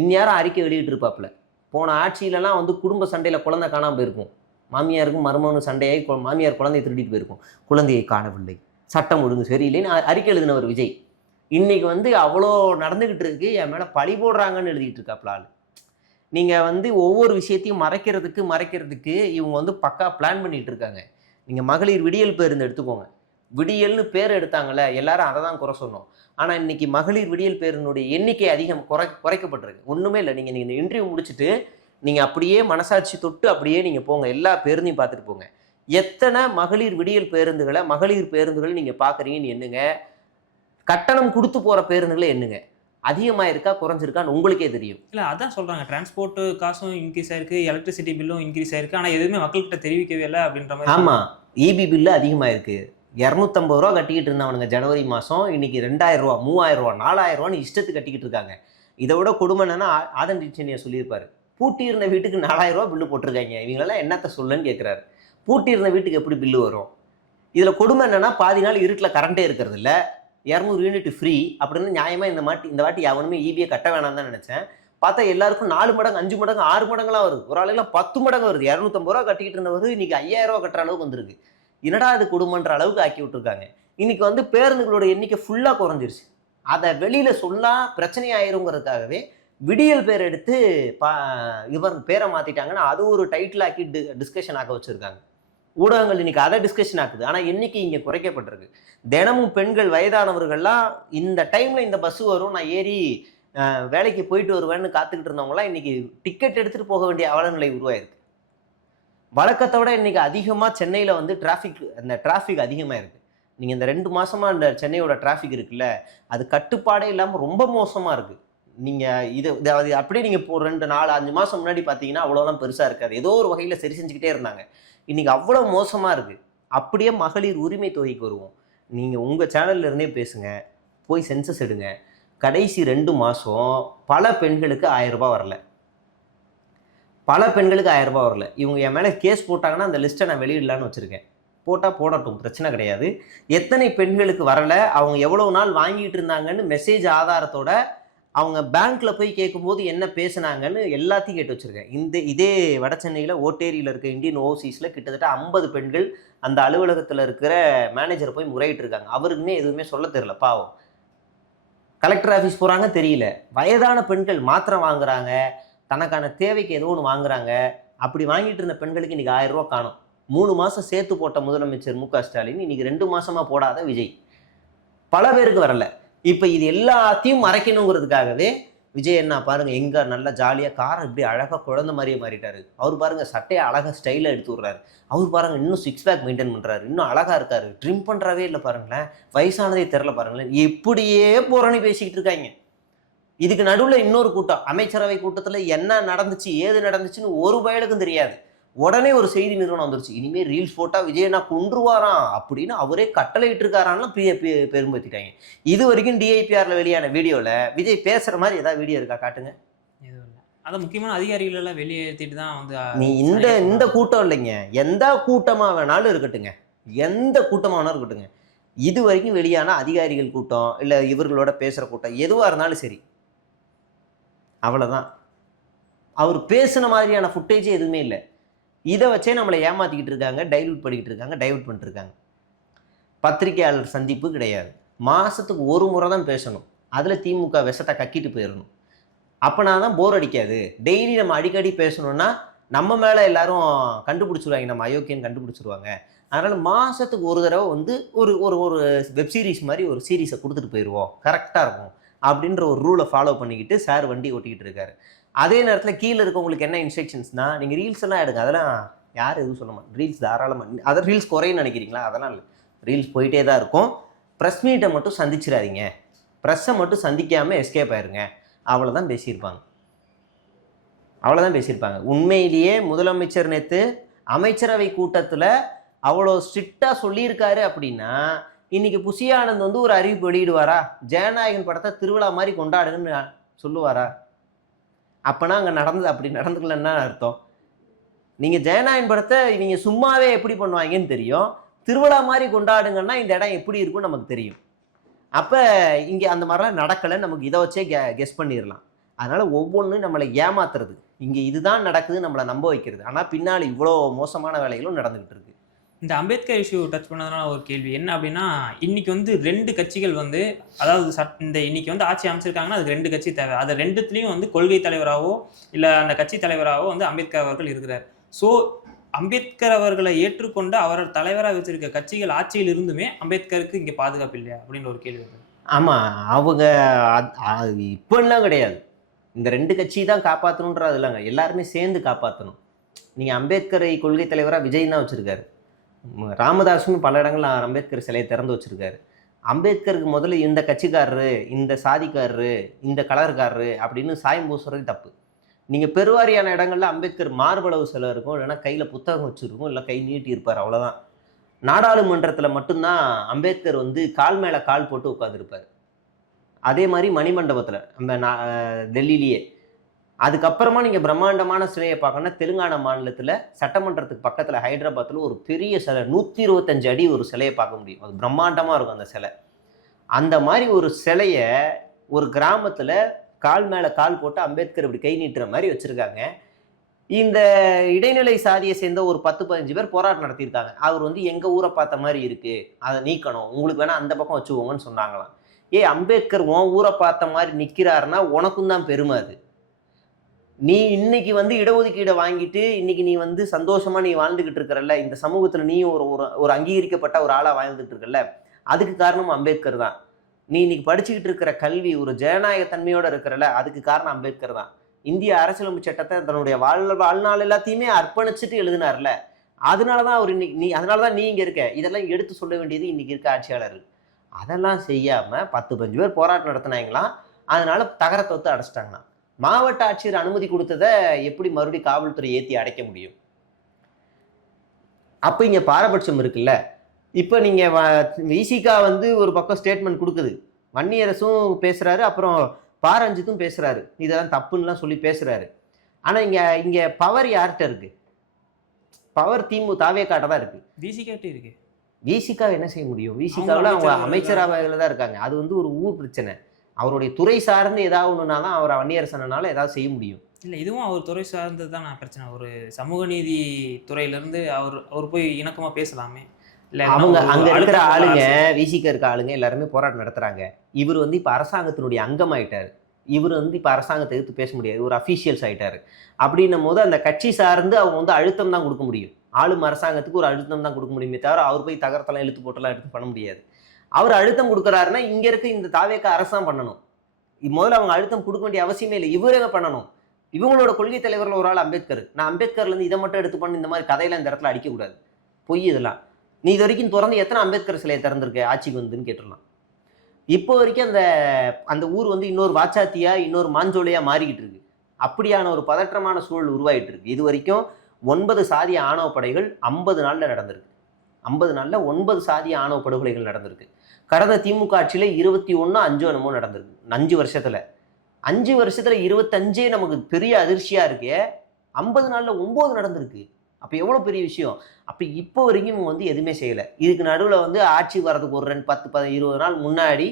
இந்நேரம் அறிக்கை வெளியிட்டிருப்பாப்புல. போன ஆட்சியிலலாம் வந்து குடும்ப சண்டையில் குழந்தை காணாமல் போயிருக்கும், மாமியாருக்கும் மருமகனும் சண்டையாகி மாமியார் குழந்தையை திருடிட்டு போயிருக்கும், குழந்தையை காணவில்லை, சட்டம் ஒழுங்கு சரியில்லைன்னு அறிக்கை எழுதினவர் விஜய். இன்னைக்கு வந்து அவ்வளோ நடந்துக்கிட்டு இருக்கு, என் மேலே பழி போடுறாங்கன்னு எழுதிட்டு இருக்காப்புல ஆள். நீங்கள் வந்து ஒவ்வொரு விஷயத்தையும் மறைக்கிறதுக்கு இவங்க வந்து பக்கா பிளான் பண்ணிட்டு இருக்காங்க. நீங்கள் மகளிர் விடியல் பேருந்து எடுத்துக்கோங்க. விடியல்னு பேர் எடுத்தாங்கல்ல, எல்லாரும் அதை தான் குறை சொன்னோம். ஆனால் இன்னைக்கு மகளிர் விடியல் பேருனுடைய எண்ணிக்கை அதிகம் குறைக்கப்பட்டிருக்கு. ஒன்றுமே இல்லை. நீங்கள் இந்த இன்டர்வியூ முடிச்சுட்டு நீங்கள் அப்படியே மனசாட்சி தொட்டு அப்படியே நீங்கள் போங்க, எல்லா பேருந்தையும் பார்த்துட்டு போங்க. எத்தனை மகளிர் விடியல் பேருந்துகளை மகளிர் பேருந்துகள் நீங்கள் பார்க்குறீங்கன்னு எண்ணுங்க. கட்டணம் கொடுத்து போகிற பேருந்துகளை எண்ணுங்க. அதிகமாக இருக்கா குறைஞ்சிருக்கான்னு உங்களுக்கே தெரியும். இல்லை, அதான் சொல்கிறாங்க, டிரான்ஸ்போர்ட் காசும் இன்க்ரீஸ் ஆயிருக்கு, எலக்ட்ரிசிட்டி பில்லும் இன்க்ரீஸ் ஆயிருக்கு, ஆனால் எதுவுமே மக்கள்கிட்ட தெரிவிக்கவே இல்லை அப்படின்ற மாதிரி. ஆமாம், இபி பில்லு அதிகமாக இருக்குது. 250 ரூபா கட்டிக்கிட்டு இருந்தவனுங்க ஜனவரி மாதம் இன்னைக்கு 2000 ரூபா 3000 ரூபா 4000 ரூபான்னு இஷ்டத்துக்கு கட்டிக்கிட்டு இருக்காங்க. இதை விட கொடுமை என்னன்னா, ஆதன் டிச்சனியை சொல்லியிருப்பாரு, பூட்டி இருந்த வீட்டுக்கு 4000 ரூபா பில்லு போட்டிருக்காங்க, இவங்களெல்லாம் என்னத்த சொல்லுன்னு கேட்குறாரு. பூட்டி இருந்த வீட்டுக்கு எப்படி பில்லு வரும்? இதில் கொடுமை என்னன்னா, பாதி நாள் இருட்டில் கரண்டே இருக்கிறது இல்லை, 200 யூனிட் ஃப்ரீ அப்படின்னு நியாயமாக இந்த வாட்டி எவனுமே ஈபியை கட்ட வேணாம் தான் நினச்சேன். பார்த்தா எல்லாருக்கும் 4 மடங்கு 5 மடங்கு 6 மடங்குலாம் வருது. ஒரு ஆளுலாம் 10 மடங்கு வருது. 250 ரூபா கட்டிக்கிட்டு இருந்தவர் இன்னைக்கு 5000 ரூபா கட்டுற அளவுக்கு வந்துருக்கு. என்னடா அது கொடுமைன்ற அளவுக்கு ஆக்கி விட்டுருக்காங்க. இன்னைக்கு வந்து பேருந்துகளோட எண்ணிக்கை ஃபுல்லாக குறைஞ்சிருச்சு. அதை வெளியில் சொன்னால் பிரச்சனை ஆயிருங்கிறதுக்காகவே விடியல் பேர் எடுத்து இவர் பேரை மாற்றிட்டாங்கன்னா அது ஒரு டைட்டில் ஆக்கி டிஸ்கஷன் ஆக்க வச்சுருக்காங்க. ஊடகங்கள் இன்னைக்கு அதை டிஸ்கஷன் ஆக்குது. ஆனால் எண்ணிக்கை இங்கே குறைக்கப்பட்டிருக்கு. தினமும் பெண்கள் வயதானவர்கள்லாம் இந்த டைமில் இந்த பஸ்ஸு வரும், நான் ஏறி வேலைக்கு போயிட்டு வருவேன்னு காத்துக்கிட்டு இருந்தவங்களாம் இன்னைக்கு டிக்கெட் எடுத்துகிட்டு போக வேண்டிய அவலநிலை உருவாயிருக்கு. வழக்கத்தை விட இன்னைக்கு அதிகமாக சென்னையில் வந்து டிராஃபிக் அதிகமாக இருக்குது. நீங்கள் இந்த 2 மாதமாக இந்த சென்னையோட டிராஃபிக் இருக்குல்ல, அது கட்டுப்பாடே இல்லாமல் ரொம்ப மோசமாக இருக்குது. நீங்கள் இது அப்படியே நீங்கள் இப்போ 2 4 5 மாதம் முன்னாடி பார்த்தீங்கன்னா அவ்வளோலாம் பெருசாக இருக்காது, ஏதோ ஒரு வகையில் சரி செஞ்சுக்கிட்டே இருந்தாங்க. இன்றைக்கி அவ்வளோ மோசமாக இருக்குது. அப்படியே மகளிர் உரிமை தொகைக்கு வருவோம். நீங்கள் உங்கள் சேனல்ல இருந்தே பேசுங்க, போய் சென்சஸ் எடுங்க. கடைசி 2 மாதம் பல பெண்களுக்கு 1000 ரூபாய் வரல, பல பெண்களுக்கு 1000 ரூபாய் வரல. இவங்க என் மேலே கேஸ் போட்டாங்கன்னா அந்த லிஸ்ட்டை நான் வெளியிடலான்னு வச்சுருக்கேன். போட்டால் போடட்டும், பிரச்சனை கிடையாது. எத்தனை பெண்களுக்கு வரலை, அவங்க எவ்வளோ நாள் வாங்கிட்டு இருந்தாங்கன்னு மெசேஜ் ஆதாரத்தோட அவங்க பேங்க்கில் போய் கேட்கும்போது என்ன பேசுனாங்கன்னு எல்லாத்தையும் கேட்டு வச்சுருக்கேன். இதே வட சென்னையில் ஓட்டேரியில் இருக்க இந்தியன் ஓவர்சீஸில் கிட்டத்தட்ட 50 பெண்கள் அந்த அலுவலகத்தில் இருக்கிற மேனேஜரை போய் முறையிட்டு இருக்காங்க. அவருக்குமே எதுவுமே சொல்ல தெரியல, பாவம். கலெக்டர் ஆஃபீஸ் போகிறாங்க, தெரியல. வயதான பெண்கள் மாத்திரை வாங்குறாங்க, தனக்கான தேவைக்கு ஏதோ ஒன்று வாங்குறாங்க. அப்படி வாங்கிட்டு இருந்த பெண்களுக்கு இன்றைக்கி 1000 ரூபா காணும். 3 மாதம் சேர்த்து போட்ட முதலமைச்சர் மு க ஸ்டாலின் இன்றைக்கி 2 மாதமாக போடாத விஜய். பல பேருக்கு வரல. இப்போ இது எல்லாத்தையும் மறைக்கணுங்கிறதுக்காகவே விஜய் என்ன பாருங்க, எங்க நல்லா ஜாலியாக காரை இப்படி அழகாக குழந்தை மாதிரியே மாறிட்டாரு. அவர் பாருங்க சட்டையை அழகாக ஸ்டைலாக எடுத்து விட்றாரு. அவர் பாருங்க இன்னும் 6 பேக் மெயின்டைன் பண்ணுறாரு, இன்னும் அழகாக இருக்காரு, ட்ரிம் பண்ணுறவே இல்லை பாருங்களேன், வயசானதே தெரில பாருங்களேன். இப்படியே புரணி பேசிக்கிட்டு இருக்காங்க. இதுக்கு நடுவில் இன்னொரு கூட்டம், அமைச்சரவை கூட்டத்தில் என்ன நடந்துச்சு ஏது நடந்துச்சுன்னு ஒரு பயலுக்கும் தெரியாது. உடனே ஒரு செய்தி நிறுவனம் வந்துருச்சு, இனிமேல் ரீல்ஸ் போட்டால் விஜய் நான் கொன்றுவாராம் அப்படின்னு அவரே கட்டளை இட்டுருக்காரான்னு பெரும்படுத்திட்டாங்க. இது வரைக்கும் டிஐபிஆரில் வெளியான வீடியோவில் விஜய் பேசுகிற மாதிரி ஏதாவது வீடியோ இருக்கா காட்டுங்க. அதை முக்கியமான அதிகாரிகள் எல்லாம் வெளியேற்றிட்டு தான் வந்து நீ இந்த கூட்டம் இல்லைங்க, எந்த கூட்டமா வேணாலும் இருக்கட்டுங்க, எந்த கூட்டமா வேணாலும் இருக்கட்டுங்க, இது வரைக்கும் வெளியான அதிகாரிகள் கூட்டம் இல்ல இவர்களோட பேசுற கூட்டம் எதுவா இருந்தாலும் சரி, அவ்வளவுதான். அவர் பேசுன மாதிரியான ஃபுட்டேஜே எதுவுமே இல்லை. இதை வச்சே நம்மளை ஏமாத்திக்கிட்டு இருக்காங்க, டைல்யூட் பண்ணிக்கிட்டு இருக்காங்க, டைவர்ட் பண்ணிட்டு இருக்காங்க. பத்திரிகையாளர் சந்திப்பு கிடையாது, மாசத்துக்கு ஒரு முறை தான் பேசணும், அதுல திமுக விஷத்தை கக்கிட்டு போயிடணும். அப்பனா தான் போர் அடிக்காது. டெய்லி நம்ம அடிக்கடி பேசணும்னா நம்ம மேல எல்லாரும் கண்டுபிடிச்சிருவாங்க, நம்ம அயோக்கியன்னு கண்டுபிடிச்சிருவாங்க. அதனால மாசத்துக்கு ஒரு தடவை வந்து ஒரு ஒரு ஒரு வெப் சீரிஸ் மாதிரி ஒரு சீரீஸை கொடுத்துட்டு போயிடுவோம், கரெக்டாக இருக்கும் அப்படின்ற ஒரு ரூலை ஃபாலோ பண்ணிக்கிட்டு சார் வண்டி ஓட்டிக்கிட்டு இருக்காரு. அதே நேரத்தில் கீழே இருக்கவங்களுக்கு என்ன இன்ஸ்ட்ரக்ஷன்ஸ்னா, நீங்கள் ரீல்ஸ் எல்லாம் எடுங்க, அதெல்லாம் யாரும் எதுவும் சொல்ல மாட்டேன், ரீல்ஸ் தாராளமாக, அதை ரீல்ஸ் குறையுன்னு நினைக்கிறீங்களா? அதெல்லாம் இல்லை, ரீல்ஸ் போயிட்டே தான் இருக்கும். ப்ரெஸ் மீட்டை மட்டும் சந்திச்சிடாதீங்க, ப்ரெஸ்ஸை மட்டும் சந்திக்காமல் எஸ்கேப் ஆயிருங்க, அவ்வளோதான் பேசியிருப்பாங்க. அவ்வளோதான் பேசியிருப்பாங்க. உண்மையிலேயே முதலமைச்சர் நேற்று அமைச்சரவை கூட்டத்தில் அவ்வளோ ஸ்ட்ரிக்டாக சொல்லியிருக்காரு அப்படின்னா, இன்னைக்கு புஷி ஆனந்த் வந்து ஒரு அறிவிப்பு வெளியிடுவாரா? ஜனநாயகன் படத்தை திருவிழா மாதிரி கொண்டாடுங்கன்னு சொல்லுவாரா? அப்போனா அங்கே நடந்தது அப்படி நடந்துக்கலன்னா அர்த்தம். நீங்கள் ஜனநாயகன் படத்தை நீங்கள் சும்மாவே எப்படி பண்ணுவாங்கன்னு தெரியும், திருவிழா மாதிரி கொண்டாடுங்கன்னா இந்த இடம் எப்படி இருக்கும்னு நமக்கு தெரியும். அப்போ இங்கே அந்த மாதிரிலாம் நடக்கலை, நமக்கு இதை வச்சே கெஸ் பண்ணிடலாம். அதனால் ஒவ்வொன்றும் நம்மளை ஏமாத்துறது, இங்கே இதுதான் நடக்குது நம்மளை நம்ப வைக்கிறது, ஆனால் பின்னால் இவ்வளோ மோசமான வேலைகளும் நடந்துகிட்டு இருக்கு. இந்த அம்பேத்கர் இஷ்யூ டச் பண்ணதுனால ஒரு கேள்வி என்ன அப்படின்னா, இன்னைக்கு வந்து 2 கட்சிகள் வந்து, அதாவது இந்த இன்னைக்கு வந்து ஆட்சி அமைச்சிருக்காங்கன்னா அதுக்கு 2 கட்சி தேவை. அது 2த்துலேயும் வந்து கொள்கை தலைவராகவோ இல்லை அந்த கட்சி தலைவராகவோ வந்து அம்பேத்கர் அவர்கள் இருக்கிறார். ஸோ அம்பேத்கர் அவர்களை ஏற்றுக்கொண்டு அவரை தலைவராக வச்சிருக்க கட்சிகள் ஆட்சியில் இருந்துமே அம்பேத்கருக்கு இங்கே பாதுகாப்பு இல்லையா அப்படின்ற ஒரு கேள்வி வருது. ஆமாம், அவங்க இப்போலாம் கிடையாது, இந்த 2 கட்சி தான் காப்பாற்றணுன்றது இல்லைங்க, எல்லாருமே சேர்ந்து காப்பாற்றணும். நீங்கள் அம்பேத்கரை கொள்கை தலைவராக விஜய் தான் வச்சுருக்காரு, ராமதாஸும் பல இடங்கள்ல அம்பேத்கர் சிலையை திறந்து வச்சிருக்காரு. அம்பேத்கருக்கு முதல்ல இந்த கட்சிக்காரரு, இந்த சாதிக்காரரு, இந்த கலர்காரரு அப்படின்னு சாயம் பூசுறது தப்பு. நீங்கள் பெருவாரியான இடங்கள்ல அம்பேத்கர் மார்பளவு சிலை இருக்கும், இல்லைன்னா கையில் புத்தகம் வச்சுருக்கும், இல்லை கை நீட்டி இருப்பார், அவ்வளோதான். நாடாளுமன்றத்தில் மட்டும்தான் அம்பேத்கர் வந்து கால் மேலே கால் போட்டு உட்காந்துருப்பார். அதே மாதிரி மணிமண்டபத்தில் நம்ம டெல்லியிலேயே. அதுக்கப்புறமா நீங்கள் பிரம்மாண்டமான சிலையை பார்க்கணும்னா தெலுங்கானா மாநிலத்தில் சட்டமன்றத்துக்கு பக்கத்தில் ஹைதராபாத்தில் ஒரு பெரிய சிலை 125 அடி ஒரு சிலையை பார்க்க முடியும், அது பிரம்மாண்டமாக இருக்கும் அந்த சிலை. அந்த மாதிரி ஒரு சிலையை ஒரு கிராமத்தில் கால் மேலே கால் போட்டு அம்பேத்கர் இப்படி கை நீட்டுற மாதிரி வச்சுருக்காங்க. இந்த இடைநிலை சாதியை சேர்ந்த ஒரு 10-15 பேர் போராட்டம் நடத்தியிருக்காங்க. அவர் வந்து எங்கள் ஊரை பார்த்த மாதிரி இருக்குது, அதை நீக்கணும், உங்களுக்கு வேணால் அந்த பக்கம் வச்சுக்கோங்கன்னு சொன்னாங்களாம். அம்பேத்கர் உன் ஊரை பார்த்த மாதிரி நிற்கிறாருன்னா உனக்கும் தான் பெருமை. அது நீ இன்னைக்கு வந்து இடஒதுக்கீடை வாங்கிட்டு இன்னைக்கு நீ வந்து சந்தோஷமா நீ வாழ்ந்துகிட்டு இருக்கிறல்ல, இந்த சமூகத்துல நீ ஒரு அங்கீகரிக்கப்பட்ட ஒரு ஆளா வாழ்ந்துட்டு இருக்கல்ல, அதுக்கு காரணம் அம்பேத்கர் தான். நீ இன்னைக்கு படிச்சுக்கிட்டு இருக்கிற கல்வி ஒரு ஜனநாயக தன்மையோட இருக்கிறல்ல, அதுக்கு காரணம் அம்பேத்கர் தான். இந்திய அரசியலமைப்பு சட்டத்தை தன்னுடைய வாழ்நாள் எல்லாத்தையுமே அர்ப்பணிச்சுட்டு எழுதினார்ல, அதனாலதான் அவர் இன்னைக்கு அதனாலதான் நீ இங்க இருக்க. இதெல்லாம் எடுத்து சொல்ல வேண்டியது இன்னைக்கு இருக்க ஆட்சியாளர்கள். அதெல்லாம் செய்யாம 10-15 பேர் போராட்டம் நடத்தினாங்களாம், அதனால தகரத்தை அடைச்சிட்டாங்களாம். மாவட்ட ஆட்சியர் அனுமதி கொடுத்ததை எப்படி மறுபடியும் காவல்துறை ஏற்றி அடைக்க முடியும்? அப்போ இங்கே பாரபட்சம் இருக்குல்ல. இப்போ நீங்கள் விசிகா வந்து ஒரு பக்கம் ஸ்டேட்மெண்ட் கொடுக்குது, வன்னியரசும் பேசுகிறாரு, அப்புறம் பாரஞ்சித்தும் பேசுகிறாரு, இதெல்லாம் தப்புன்னெலாம் சொல்லி பேசுகிறாரு. ஆனால் இங்கே பவர் யார்கிட்ட இருக்குது? பவர் தாவேக்காட்ட தான் இருக்குது, விசிகாட்டே இருக்கு. விசிகா என்ன செய்ய முடியும்? விசிகாவில் அவங்க அமைச்சரவையில் தான் இருக்காங்க. அது வந்து ஒரு ஊர் பிரச்சனை. அவருடைய துறை சார்ந்து ஏதாவது ஒன்றுனா தான் அவர் வன்னியரசனால ஏதாவது செய்ய முடியும். இல்லை, இதுவும் அவர் துறை சார்ந்தது தான் பிரச்சனை. ஒரு சமூக நீதி துறையிலேருந்து அவர் போய் இணக்கமாக பேசலாமே. இல்லை, அவங்க அங்கே இருக்கிற ஆளுங்க, விசிக இருக்க ஆளுங்க எல்லாருமே போராட்டம் நடத்துகிறாங்க. இவர் வந்து இப்போ அரசாங்கத்தினுடைய அங்கம் ஆகிட்டார், இவர் வந்து இப்போ அரசாங்கத்தை எதிர்த்து பேச முடியாது, ஒரு அஃபீஷியல்ஸ் ஆகிட்டார். அப்படின்னும் போது அந்த கட்சி சார்ந்து அவங்க வந்து அழுத்தம் தான் கொடுக்க முடியும், ஆளும் அரசாங்கத்துக்கு ஒரு அழுத்தம் தான் கொடுக்க முடியுமே தவிர அவர் போய் தகரத்தெல்லாம் இழுத்து போட்டெல்லாம் எடுத்து பண்ண முடியாது. அவர் அழுத்தம் கொடுக்குறாருன்னா இங்கே இருக்க இந்த தாவேக்கா அரசாங்கம் பண்ணணும். முதல்ல அவங்க அழுத்தம் கொடுக்க வேண்டிய அவசியமே இல்லை, இவரே பண்ணணும். இவங்களோட கொள்கை தலைவர்கள் ஒரு ஆள் அம்பேத்கர். நான் அம்பேத்கர்லேருந்து இதை மட்டும் எடுத்து பண்ணு, இந்த மாதிரி கதையெல்லாம் இந்த இடத்துல அடிக்கக்கூடாது, பொய் இதெல்லாம். நீ இது வரைக்கும் திறந்து எத்தனை அம்பேத்கர் சிலையை திறந்திருக்க ஆட்சிக்கு வந்துன்னு கேட்டுடலாம். இப்போ வரைக்கும் அந்த ஊர் வந்து இன்னொரு வாச்சாத்தியா இன்னொரு மாஞ்சோலையா மாறிக்கிட்டு இருக்கு. அப்படியான ஒரு பதற்றமான சூழல் உருவாகிட்டு இருக்கு. இது வரைக்கும் 9 சாதிய ஆணவ படைகள் 50 நாளில் நடந்திருக்கு. 50 நாளில் 9 சாதிய ஆணவ படுகொலைகள் நடந்திருக்கு. கடந்த திமுக ஆட்சியில் 21-5 நடந்திருக்கு 5 வருஷத்துல. 5 வருஷத்துல 25 நமக்கு பெரிய அதிர்ச்சியா இருக்கு. 50 நாள்ல 9 நடந்திருக்கு. அப்ப எவ்வளவு பெரிய விஷயம். அப்ப இப்போ வரைக்கும் இவங்க வந்து எதுவுமே செய்யல. இதுக்கு நடுவுல வந்து ஆட்சி வர்றதுக்கு ஒரு 10 20 நாள் முன்னாடி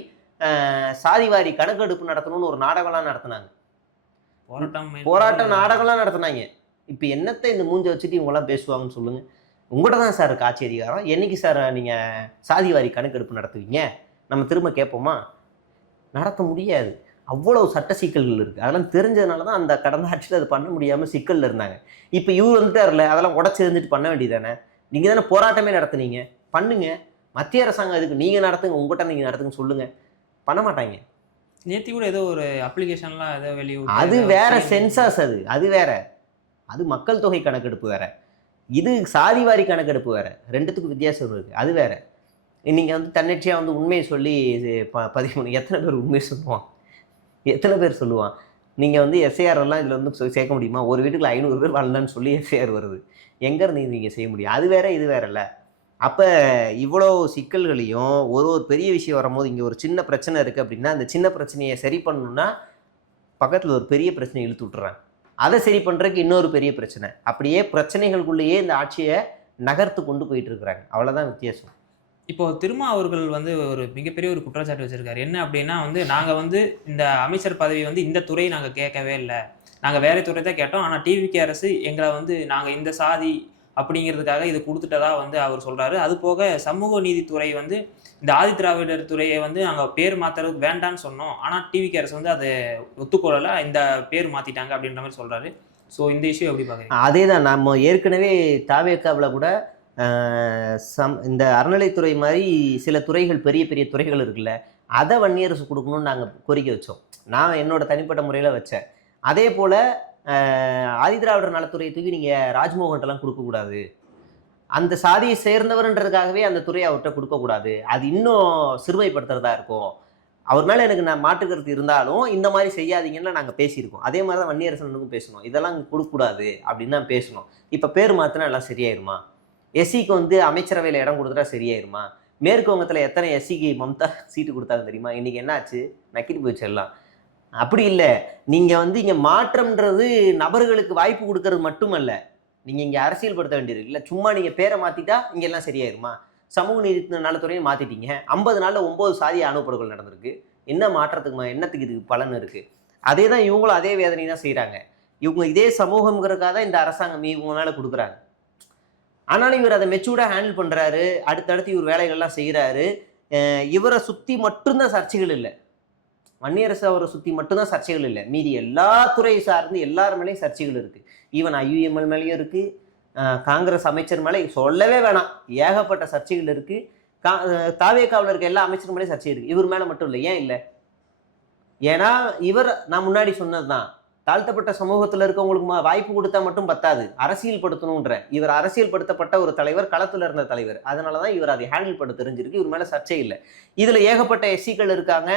சாதிவாரி கணக்கெடுப்பு நடத்தணும்னு ஒரு நாடகம்லாம் நடத்தினாங்க. போராட்டம் நாடகம்லாம் நடத்தினாங்க. இப்ப என்னத்தை இந்த மூஞ்ச வச்சுட்டு இவங்க எல்லாம் பேசுவாங்கன்னு சொல்லுங்க. உங்கள்கிட்ட தான் சார் இருக்கு ஆட்சி அதிகாரம். என்னைக்கு சார் நீங்க சாதிவாரி கணக்கெடுப்பு நடத்துவீங்க? நம்ம திரும்ப கேட்போமா? நடத்த முடியாது. அவ்வளவு சட்ட சிக்கல்கள் இருக்கு. அதெல்லாம் தெரிஞ்சதுனால தான் அந்த கடந்த ஆட்சியில் அது பண்ண முடியாம சிக்கல்ல இருந்தாங்க. இப்ப இவர் வந்துட்டார்ல, அதெல்லாம் உடச்சி இருந்துட்டு பண்ண வேண்டியதானே. நீங்க தானே போராட்டமே நடத்துனீங்க, பண்ணுங்க. மத்திய அரசாங்கம் அதுக்கு நீங்க நடத்துங்க, உங்ககிட்ட நீங்க நடத்துங்க சொல்லுங்க. பண்ண மாட்டாங்க. நேத்தி கூட ஏதோ ஒரு அப்ளிகேஷன்லாம் ஏதோ வெளியிட்டு அது வேற சென்சாஸ், அது வேற. அது மக்கள் தொகை கணக்கெடுப்பு வேற. இது சாதிவாரி கணக்கெடுப்பு வேற. ரெண்டுத்துக்கும் வித்தியாசம் இருக்கு. அது வேற. நீங்க வந்து தன்னிச்சையா வந்து உண்மையை சொல்லி பதிவு பண்ணி எத்தனை பேர் உண்மையை சொல்லுவான்? எத்தனை பேர் சொல்லுவான்? நீங்க வந்து எஸ்ஐஆர் எல்லாம் இதுல வந்து சேர்க்க முடியுமா? ஒரு வீட்டுக்குள்ள 500 பேர் வாழலான்னு சொல்லி எஸ்ஐஆர் வருது. எங்க இருந்து நீங்க செய்ய முடியும்? அது வேற இது வேறல்ல. அப்ப இவ்வளோ சிக்கல்களையும் ஒரு பெரிய விஷயம் வரும்போது இங்க ஒரு சின்ன பிரச்சனை இருக்கு அப்படின்னா, அந்த சின்ன பிரச்சனையை சரி பண்ணணும்னா பக்கத்துல ஒரு பெரிய பிரச்சனை இழுத்து விட்டுறாங்க. அதை சரி பண்றதுக்கு இன்னொரு பெரிய பிரச்சனை. அப்படியே பிரச்சனைகளுக்குள்ளேயே இந்த ஆட்சியை நகர்த்து கொண்டு போயிட்டு இருக்கிறாங்க. அவ்வளவுதான் வித்தியாசம். இப்போ திருமா அவர்கள் வந்து ஒரு மிகப்பெரிய ஒரு குற்றச்சாட்டு வச்சிருக்காரு. என்ன அப்படின்னா வந்து நாங்க வந்து இந்த அமைச்சர் பதவி வந்து இந்த துறை நாங்க கேட்கவே இல்லை, நாங்க வேற துறை தான் கேட்டோம். ஆனா டிவிகே அரசு எங்களை வந்து நாங்க இந்த சாதி அப்படிங்கிறதுக்காக இது கொடுத்துட்டதா வந்து அவர் சொல்றாரு. அது போக சமூக நீதித்துறை வந்து இந்த ஆதிதிராவிடர் துறையை வந்து நாங்க பேர் மாத்துறதுக்கு வேண்டான்னு சொன்னோம், ஆனா டிவிகே அரசு வந்து அதை ஒத்துக்கொள்ளல, இந்த பேர் மாத்திட்டாங்க அப்படின்ற மாதிரி சொல்றாரு. ஸோ இந்த இஷ்யூ எப்படி பாக்குறீங்க? அதே தான் நம்ம ஏற்கனவே தாவேக்காவில் கூட இந்த அறநிலைத்துறை மாதிரி சில துறைகள் பெரிய பெரிய துறைகள் இருக்குல்ல, அதை வன்னியரசு கொடுக்கணும்னு நாங்கள் கோரிக்கை வச்சோம். நான் என்னோட தனிப்பட்ட முறையில் வச்சேன். அதே போல் ஆதிதிராவிடர் நலத்துறையை தூக்கி நீங்கள் ராஜ்மோகன்ட்டெல்லாம் கொடுக்கக்கூடாது, அந்த சாதியை சேர்ந்தவர்ன்றதுக்காகவே அந்த துறையை அவர்கிட்ட கொடுக்கக்கூடாது, அது இன்னும் சிறுமைப்படுத்துறதா இருக்கும். அவர் மேலே எனக்கு நான் மாற்றுக்கிறது இருந்தாலும் இந்த மாதிரி செய்யாதீங்கன்னு நாங்கள் பேசியிருக்கோம். அதே மாதிரி தான் வன்னியரசனுக்கும் பேசணும், இதெல்லாம் கொடுக்கக்கூடாது அப்படின்னு தான் பேசணும். இப்போ பேர் மாற்றினா எல்லாம் சரியாயிருமா? எஸ்சிக்கு வந்து அமைச்சரவையில் இடம் கொடுத்துட்டா சரியாயிருமா? மேற்கு வங்கத்தில் எத்தனை எஸ்சிக்கு மம்தா சீட்டு கொடுத்தாங்க தெரியுமா? இன்னைக்கு என்னாச்சு? நக்கிட்டு போயிடுச்சு எல்லாம். அப்படி இல்லை. நீங்கள் வந்து இங்கே மாற்றம்ன்றது நபர்களுக்கு வாய்ப்பு கொடுக்கறது மட்டுமல்ல, நீங்கள் இங்கே அரசியல் படுத்த வேண்டியது இல்லை. சும்மா நீங்கள் பேரை மாற்றிட்டா இங்கே எல்லாம் சரியாயிருமா? சமூக நீதி நலத்துறையும் மாற்றிட்டீங்க. 50 நாளில் 9 சாதிய அணுப்படுகொலை நடந்திருக்கு. என்ன மாற்றத்துக்கு என்னத்துக்கு இதுக்கு பலன் இருக்குது? அதே தான் இவங்களும் அதே வேதனை தான் செய்கிறாங்க. இவங்க இதே சமூகம்ங்கிறதுக்காக தான் இந்த அரசாங்கம் இவங்க மேலே கொடுக்குறாங்க. ஆனாலும் இவர் அதை மெச்சூர்டாக ஹேண்டில் பண்ணுறாரு. அடுத்தடுத்து இவர் வேலைகள்லாம் செய்கிறாரு. இவரை சுற்றி மட்டும்தான் சர்ச்சைகள் இல்லை, வன்னியரசு அவரை சுற்றி மட்டும்தான் சர்ச்சைகள் இல்லை. மீதி எல்லா துறையை சார்ந்து எல்லார் மேலேயும் சர்ச்சைகள் இருக்குது. ஈவன் ஐயுஎம்எல் மேலேயும் இருக்குது, காங்கிரஸ் அமைச்சர் மேலே சொல்லவே வேணாம், ஏகப்பட்ட சர்ச்சைகள் இருக்குது. தாவேக்காவில் இருக்க எல்லா அமைச்சர் மேலேயும் சர்ச்சை இருக்குது. இவர் மேலே மட்டும் இல்லை. ஏன் இல்லை? ஏன்னா இவர், நான் முன்னாடி சொன்னது தான், தாழ்த்தப்பட்ட சமூகத்தில் இருக்கவங்களுக்கு வாய்ப்பு கொடுத்தா மட்டும் பத்தாது, அரசியல் படுத்தணுன்ற. இவர் அரசியல் படுத்தப்பட்ட ஒரு தலைவர், களத்தில் இருந்த தலைவர். அதனால தான் இவர் அதை ஹேண்டில் பண்ண தெரிஞ்சிருக்கு. இவர் மேலே சர்ச்சை இல்லை. இதில் ஏகப்பட்ட எஸ்சிகள் இருக்காங்க.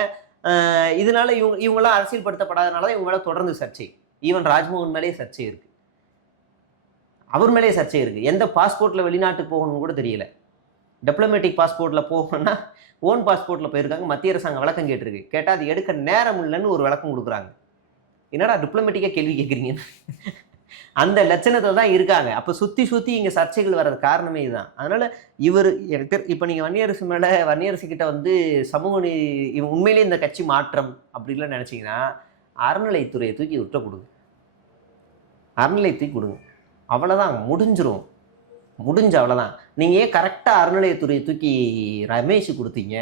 இதனால இவங்களாம் அரசியல் படுத்தப்படாதனால தான் இவங்க மேலே தொடர்ந்து சர்ச்சை. ஈவன் ராஜ்மோகன் மேலேயே சர்ச்சை இருக்கு, அவர் மேலேயே சர்ச்சை இருக்கு. எந்த பாஸ்போர்ட்ல வெளிநாட்டுக்கு போகணும்னு கூட தெரியல. டிப்ளமேட்டிக் பாஸ்போர்ட்ல போகணும்னா ஓன் பாஸ்போர்ட்ல போயிருக்காங்க. மத்திய அரசாங்கம் விளக்கம் கேட்டிருக்கு. கேட்டால் அது எடுக்க நேரம் இல்லைன்னு ஒரு விளக்கம் கொடுக்குறாங்க. என்னடா டிப்ளமேட்டிக்காக கேள்வி கேட்குறீங்க? அந்த லட்சணத்தை தான் இருக்காங்க. அப்போ சுற்றி சுற்றி இங்கே சர்ச்சைகள் வர்றது காரணமே இதுதான். அதனால இவர் இப்போ நீங்கள் வன்னியரசு மேலே, வன்னியரசு கிட்ட வந்து சமூக உண்மையிலேயே இந்த கட்சி மாற்றம் அப்படின்லாம் நினச்சிங்கன்னா அறநிலைத்துறையை தூக்கி விட்ட கொடுங்க, அறநிலை தூக்கி கொடுங்க, அவ்வளோதான், முடிஞ்சிரும், அவ்வளோதான். நீங்கள் ஏன் கரெக்டாக அறநிலையத்துறையை தூக்கி ரமேஷ் கொடுத்தீங்க?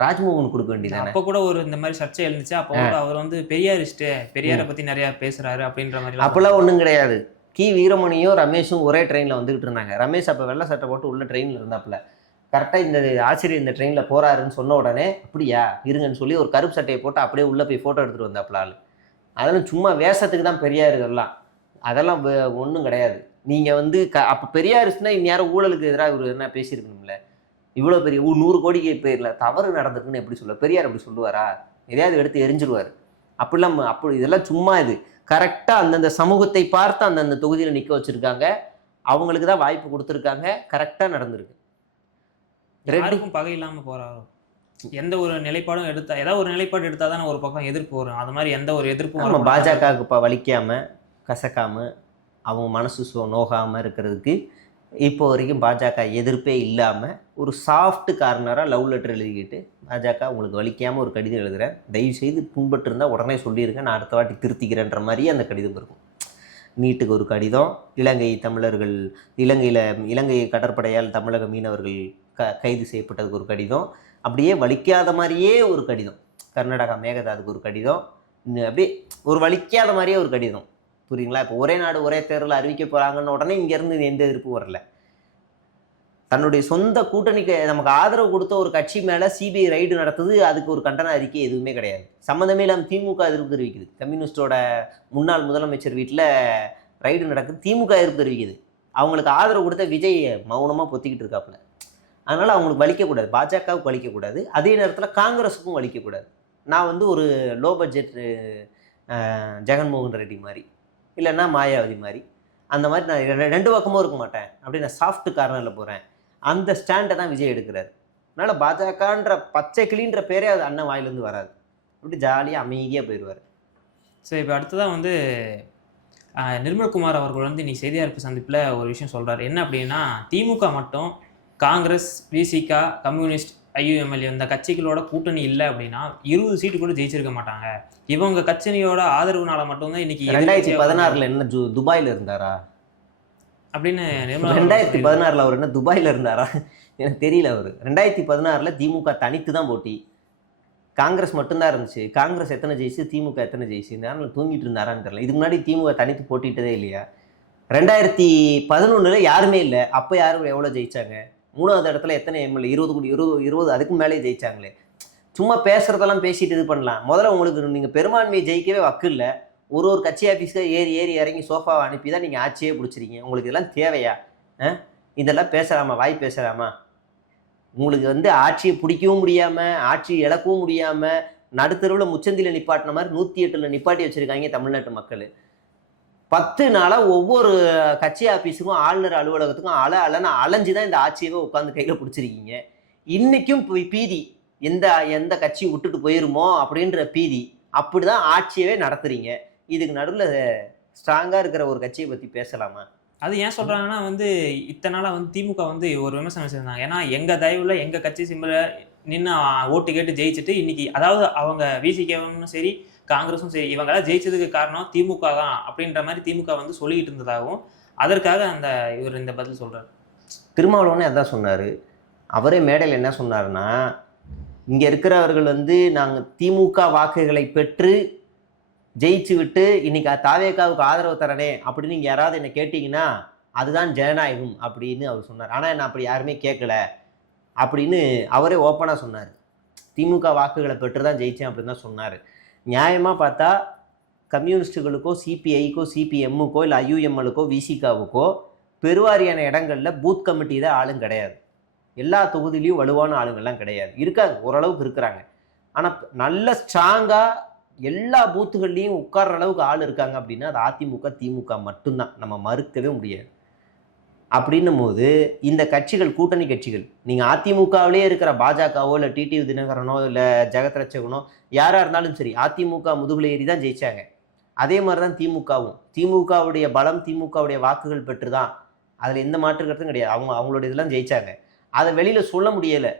ராஜ்மோகன் கொடுக்க வேண்டியதானே? அப்போ கூட ஒரு இந்த மாதிரி சர்ச்சை எழுந்துச்சு. அப்போ அவர் வந்து பெரியாரிஸ்ட், பெரியாரை பற்றி நிறையா பேசுகிறாரு அப்படின்ற மாதிரி. அப்போல்லாம் ஒன்றும் கிடையாது. கி வீரமணியும் ரமேஷும் ஒரே ட்ரெயினில் வந்துகிட்டு இருந்தாங்க. ரமேஷ் அப்போ வெள்ளை சட்டை போட்டு உள்ள ட்ரெயினில் இருந்தாப்புல. கரெக்டாக இந்த ஆசிரியர் இந்த ட்ரெயினில் போகிறாருன்னு சொன்ன உடனே அப்படியா இருங்கன்னு சொல்லி ஒரு கருப்பு சட்டையை போட்டு அப்படியே உள்ளே போய் ஃபோட்டோ எடுத்துகிட்டு வந்தாப்புல ஆள். அதெல்லாம் சும்மா வேஷத்துக்கு தான் பெரியார். அதெல்லாம் ஒன்றும் கிடையாது. நீங்கள் வந்து அப்போ பெரியாரிஸ்ட்னா இந்நேரம் ஊழலுக்கு எதிராக இவர் என்ன பேசியிருக்கணும்ல? இவ்வளோ பெரிய 100 கோடிக்கு பேரில் தவறு நடந்திருக்குன்னு எப்படி சொல்ல? பெரியார் அப்படி சொல்லுவாரா? எதையாவது எடுத்து எரிஞ்சிருவார். அப்படிலாம் அப்படி இதெல்லாம் சும்மா. இது கரெக்டாக அந்தந்த சமூகத்தை பார்த்து அந்தந்த தொகுதியில் நிற்க வச்சுருக்காங்க. அவங்களுக்கு தான் வாய்ப்பு கொடுத்துருக்காங்க. கரெக்டாக நடந்திருக்கு. யாருக்கும் பகை இல்லாமல் போகிறாரோ? எந்த ஒரு நிலைப்பாடும் எடுத்தா ஏதாவது ஒரு நிலைப்பாடு எடுத்தா தானே ஒரு பக்கம் எதிர்ப்பு வரும். அது மாதிரி எந்த ஒரு எதிர்ப்பும் நம்ம வரக்கூடாது. பாஜகவுக்கு இப்போ வலிக்காம கசக்காம அவங்க மனசு நோகாமல் இருக்கிறதுக்கு இப்போ வரைக்கும் பாஜக எதிர்ப்பே இல்லாமல் ஒரு சாஃப்ட் கார்னராக லவ் லெட்டர் எழுதிக்கிட்டு, பாஜக உங்களுக்கு வலிக்காமல் ஒரு கடிதம் எழுதுகிறேன், தயவுசெய்து புண்பட்டு இருந்தால் உடனே சொல்லியிருக்கேன், நான் அடுத்த வாட்டி திருத்திக்கிறேன்ற மாதிரியே அந்த கடிதம் இருக்கும். நீட்டுக்கு ஒரு கடிதம், இலங்கை தமிழர்கள் இலங்கை கடற்படையால் தமிழக மீனவர்கள் கைது செய்யப்பட்டதுக்கு ஒரு கடிதம், அப்படியே வலிக்காத மாதிரியே ஒரு கடிதம், கர்நாடகா மேகதாதுக்கு ஒரு கடிதம், அப்படியே ஒரு வலிக்காத மாதிரியே ஒரு கடிதம். புரியுங்களா? இப்போ ஒரே நாடு ஒரே தேர்தல் அறிவிக்க போகிறாங்கன்னு உடனே இங்கேருந்து எந்த எதிர்ப்பும் வரல. தன்னுடைய சொந்த கூட்டணிக்கு நமக்கு ஆதரவு கொடுத்த ஒரு கட்சி மேலே சிபிஐ ரைடு நடத்துது, அதுக்கு ஒரு கண்டன அறிக்கை எதுவுமே கிடையாது. சம்மந்தமே இல்லாமல் திமுக எதிர்ப்பு தெரிவிக்குது. கம்யூனிஸ்டோட முன்னாள் முதலமைச்சர் வீட்டில் ரைடு நடக்குது, திமுக எதிர்ப்பு தெரிவிக்குது. அவங்களுக்கு ஆதரவு கொடுத்த விஜய் மௌனமாக பொத்திக்கிட்டு இருக்காப்புல. அதனால் அவங்களுக்கு வலிக்கக்கூடாது, பாஜகவுக்கு வலிக்கக்கூடாது, அதே நேரத்தில் காங்கிரஸுக்கும் வலிக்கக்கூடாது. நான் ஒரு லோ பட்ஜெட் ஜெகன்மோகன் ரெட்டி மாதிரி, இல்லைன்னா மாயாவதி மாதிரி, அந்த மாதிரி நான் ரெண்டு பக்கமும் இருக்க மாட்டேன், அப்படி நான் சாஃப்ட் கார்னரில் போகிறேன், அந்த ஸ்டாண்டை தான் விஜய் எடுக்கிறார். அதனால் பாஜகன்ற பச்சை கிளின்ற பேரே அது அண்ணன் வாயிலேருந்து வராது, அப்படி ஜாலியாக அமைதியாக போயிடுவார். சரி, இப்போ அடுத்ததான் நிர்மல்குமார் அவர்கள் இன்னைக்கு செய்தியாளர் சந்திப்பில் ஒரு விஷயம் சொல்கிறார். என்ன அப்படின்னா, திமுக மட்டும் காங்கிரஸ், விசிகா, கம்யூனிஸ்ட், ஐயுஎம்எல்ஏ இந்த கட்சிகளோட கூட்டணி இல்லை அப்படின்னா 20 சீட்டு கூட ஜெயிச்சிருக்க மாட்டாங்க. இவங்க கட்சியோட ஆதரவுனால மட்டும்தான் இன்னைக்கு 2016 என்ன துபாயில் இருந்தாரா அப்படின்னு 2016 அவர் என்ன துபாயில் இருந்தாரா எனக்கு தெரியல. அவர் 2016 திமுக தனித்து தான் போட்டி, காங்கிரஸ் மட்டும்தான் இருந்துச்சு. காங்கிரஸ் எத்தனை ஜெயிச்சு, திமுக எத்தனை ஜெயிச்சு, இந்த நேரம் தூங்கிட்டு இருந்தாரான்னு தெரியல. இதுக்கு முன்னாடி திமுக தனித்து போட்டிட்டதே இல்லையா? 2011 யாருமே இல்லை, அப்போ யாரும் எவ்வளோ ஜெயிச்சாங்க? 3வது இடத்துல எத்தனை எம்எல்ஏ? 20 அதுக்கு மேலே ஜெயிச்சாங்களே. சும்மா பேசுகிறதெல்லாம் பேசிட்டு இது பண்ணலாம். முதல்ல உங்களுக்கு நீங்கள் பெரும்பான்மையை ஜெயிக்கவே வக்கு இல்லை. ஒரு கட்சி ஆஃபீஸுக்கு ஏறி இறங்கி சோஃபாவை அனுப்பி தான் நீங்கள் ஆட்சியே பிடிச்சிருக்கீங்க. உங்களுக்கு இதெல்லாம் தேவையா? இதெல்லாம் பேசலாமா? வாய் பேசலாமா? உங்களுக்கு ஆட்சியை பிடிக்கவும் முடியாமல், ஆட்சி இழக்கவும் முடியாமல், நடுத்தருவில் முச்சந்தியில் நிப்பாட்டின மாதிரி 108 நிப்பாட்டி வச்சுருக்காங்க தமிழ்நாட்டு மக்கள். 10 நாளாக ஒவ்வொரு கட்சி ஆஃபீஸுக்கும் ஆளுநர் அலுவலகத்துக்கும் அலைன்னு அலைஞ்சு தான் இந்த ஆட்சியவே உட்காந்து கையில் பிடிச்சிருக்கீங்க. இன்றைக்கும் பீதி, எந்த கட்சி விட்டுட்டு போயிருமோ அப்படின்ற பீதி, அப்படி தான் ஆட்சியவே நடத்துறீங்க. இதுக்கு நடுவில் ஸ்ட்ராங்காக இருக்கிற ஒரு கட்சியை பற்றி பேசலாமா? அது ஏன் சொல்கிறாங்கன்னா இத்தனை நாளாக திமுக ஒரு விமர்சனம் வச்சுருந்தாங்க. ஏன்னா எங்கள் தயவில் எங்கள் கட்சி சிம்பிளை நின்று ஓட்டு கேட்டு ஜெயிச்சுட்டு இன்னைக்கு, அதாவது அவங்க விசிகேவும் சரி காங்கிரஸும் சரி, இவங்களாம் ஜெயிச்சதுக்கு காரணம் திமுக தான் அப்படின்ற மாதிரி திமுக சொல்லிக்கிட்டு இருந்ததாகவும், அதற்காக இவர் இந்த பதில் சொல்கிறார். திருமாவளவனே அதான் சொன்னார். அவரே மேடையில் என்ன சொன்னார்னா, இங்கே இருக்கிறவர்கள் நாங்கள் திமுக வாக்குகளை பெற்று ஜெயிச்சு விட்டு இன்னைக்கு தாவேகாவுக்கு ஆதரவு தரனே அப்படின்னு நீங்கள் யாராவது என்னை கேட்டிங்கன்னா அதுதான் ஜனநாயகம் அப்படின்னு அவர் சொன்னார். ஆனால் என்ன அப்படி யாருமே கேட்கல அப்படின்னு அவரே ஓப்பனாக சொன்னார். திமுக வாக்குகளை பெற்று தான் ஜெயித்தேன் அப்படின்னு தான் சொன்னார். நியாயமாக பார்த்தா கம்யூனிஸ்டுகளுக்கோ, சிபிஐக்கோ, சிபிஎம்முக்கோ, இல்லை ஐயுஎம்எலுக்கோ, விசிகாவுக்கோ பெருவாரியான இடங்களில் பூத் கமிட்டி தான் ஆளும் கிடையாது. எல்லா தொகுதியிலையும் வலுவான ஆளுங்கள்லாம் கிடையாது. இருக்காங்க, ஓரளவுக்கு இருக்கிறாங்க. ஆனால் நல்ல ஸ்ட்ராங்காக எல்லா பூத்துகள்லையும் உட்கார்ற அளவுக்கு ஆள் இருக்காங்க அப்படின்னா அது அதிமுக, திமுக மட்டும்தான், நம்ம மறுக்கவே முடியாது. அப்படின்னும் போது இந்த கட்சிகள், கூட்டணி கட்சிகள், நீங்கள் அதிமுகவிலே இருக்கிற பாஜகவோ இல்லை டிடிவி தினகரனோ இல்லை ஜெகத் ரட்சகனோ யாராக இருந்தாலும் சரி, அதிமுக முதுகுல ஏறி தான் ஜெயிச்சாங்க. அதே மாதிரி தான் திமுகவும். திமுகவுடைய பலம், திமுகவுடைய வாக்குகள் பெற்று தான், அதில் எந்த மாற்று கருத்தும் கிடையாது. அவங்களுடைய இதெல்லாம் ஜெயிச்சாங்க. அதை வெளியில் சொல்ல முடியலை,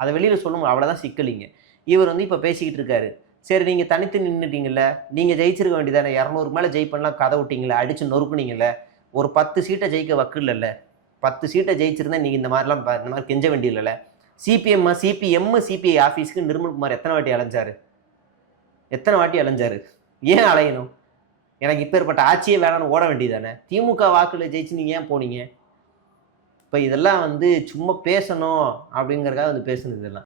அவ்வளோதான் சிக்கலிங்க. இவர் இப்போ பேசிக்கிட்டு இருக்காரு. சரி, நீங்கள் தனித்து நின்றுட்டீங்கல்ல, நீங்கள் ஜெயிச்சிருக்க வேண்டியதானே, 200 மேலே ஜெயிப்பெல்லாம் கதை விட்டீங்களே, அடித்து நொறுக்குனீங்கல்ல, ஒரு 10 சீட்டை ஜெயிக்க வக்கு இல்லைல்ல, 10 சீட்டை ஜெயிச்சிருந்தா நீங்கள் இந்த மாதிரி கெஞ்ச வேண்டியதில்லை. சிபிஎம் சிபிஐ ஆஃபீஸுக்கு நிர்மல்குமார் எத்தனை வாட்டி அலைஞ்சாரு? ஏன் அலையணும்? எனக்கு இப்போ ஏற்பட்ட ஆட்சியே வேணான்னு ஓட வேண்டியதானே? திமுக வாக்குல ஜெயிச்சு நீங்கள் ஏன் போனீங்க? இப்போ இதெல்லாம் சும்மா பேசணும் அப்படிங்கிறதுக்காக பேசுனது இதெல்லாம்.